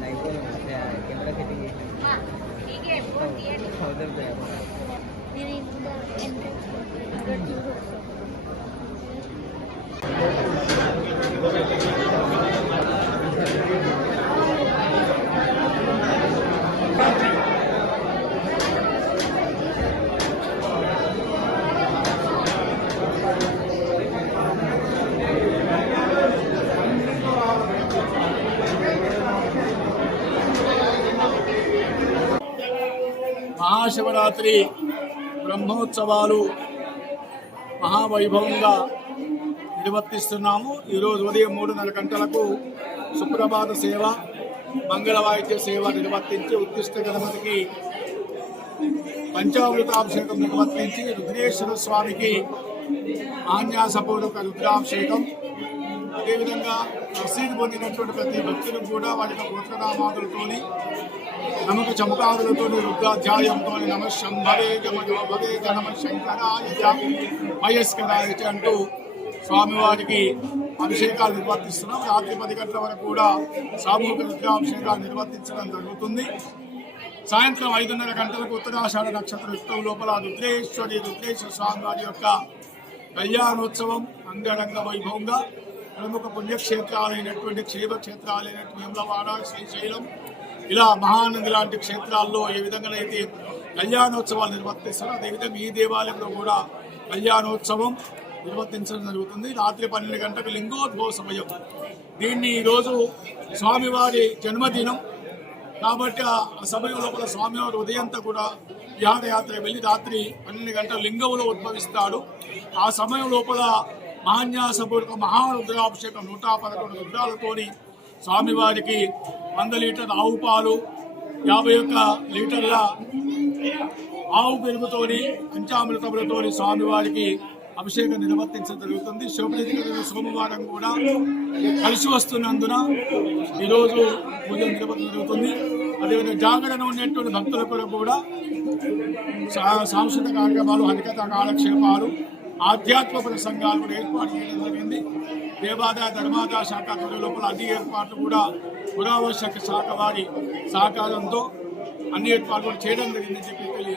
Okay thank you sir phone బయట పెట్టండి camera setting చేసి మహాశివరాత్రి బ్రహ్మోత్సవాలు మహావైభవంగా నిర్వర్తిస్తున్నాము. ఈరోజు ఉదయం మూడున్నర గంటలకు సుప్రభాత సేవ మంగళవాయిద్య సేవ నిర్వర్తించి ఉత్తిష్ట గణపతికి పంచామృతాభిషేకం నిర్వర్తించి రుద్రేశ్వర స్వామికి ఆన్యాసపూర్వక రుద్రాభిషేకం అదేవిధంగా రసీదు పొందినటువంటి ప్రతి వ్యక్తులు కూడా వాటి యొక్క గోత్రనామాదులతోని నమక చమకాదులతో రుద్రాధ్యాయంతో నమ శంభరే గమదే నమ శంకరాయ మయస్కరాయ అంటూ స్వామివారికి అభిషేకాలు నిర్వర్తిస్తున్నాం. రాత్రి పది గంటల వరకు కూడా సామూహిక రుద్రాభిషేకాలు నిర్వర్తించడం జరుగుతుంది. సాయంత్రం ఐదున్నర గంటలకు ఉత్తరాషాఢ నక్షత్ర యుక్తం లోపల రుద్రేశ్వరి రుద్రేశ్వర స్వామివారి యొక్క కళ్యాణోత్సవం అంగరంగ వైభవంగా ప్రముఖ పుణ్యక్షేత్రాలైనటువంటి క్షేమ క్షేత్రాలైనటువంటి వేములవాడ శ్రీశైలం ఇలా మహానంది లాంటి క్షేత్రాల్లో ఏ విధంగానైతే కళ్యాణోత్సవాలు నిర్వర్తిస్తారో అదేవిధంగా ఈ దేవాలయంలో కూడా కళ్యాణోత్సవం నిర్వర్తించడం జరుగుతుంది. రాత్రి పన్నెండు గంటలకు లింగోద్భవ సమయం. దీన్ని ఈరోజు స్వామివారి జన్మదినం. కాబట్టి ఆ సమయం లోపల స్వామివారి ఉదయంతా కూడా విహారయాత్ర వెళ్ళి రాత్రి పన్నెండు గంటల లింగంలో ఉద్భవిస్తాడు. ఆ సమయం లోపల మాన్యాసపూర్వక మహారుద్రాభిషేకం నూట పదకొండు రుద్రాలతోని స్వామివారికి వంద లీటర్ల ఆవు పాలు యాభై ఒక్క లీటర్ల ఆవు పెరుగుతోని పంచామృతములతోని స్వామివారికి అభిషేకం నిర్వర్తించడం జరుగుతుంది. శోభనిధి సోమవారం కూడా కలిసి వస్తున్నందున ఈరోజు పూజ నిర్వర్తించడం జరుగుతుంది. అదేవిధంగా జాగరణ ఉన్నటువంటి భక్తుల కొరకు కూడా సా- సాంస్కృతిక కార్యక్రమాలు హరికథ కాలక్షేపాలు ఆధ్యాత్మ సంఘాలు కూడా ఏర్పాటు చేయడం జరిగింది. దేవాదాయ ధర్మాదాయ శాఖ త్వర లోపల అన్ని ఏర్పాట్లు కూడా పురావశ్యక శాఖ వారి సహకారంతో అన్ని ఏర్పాట్లు కూడా చేయడం జరిగిందని చెప్పి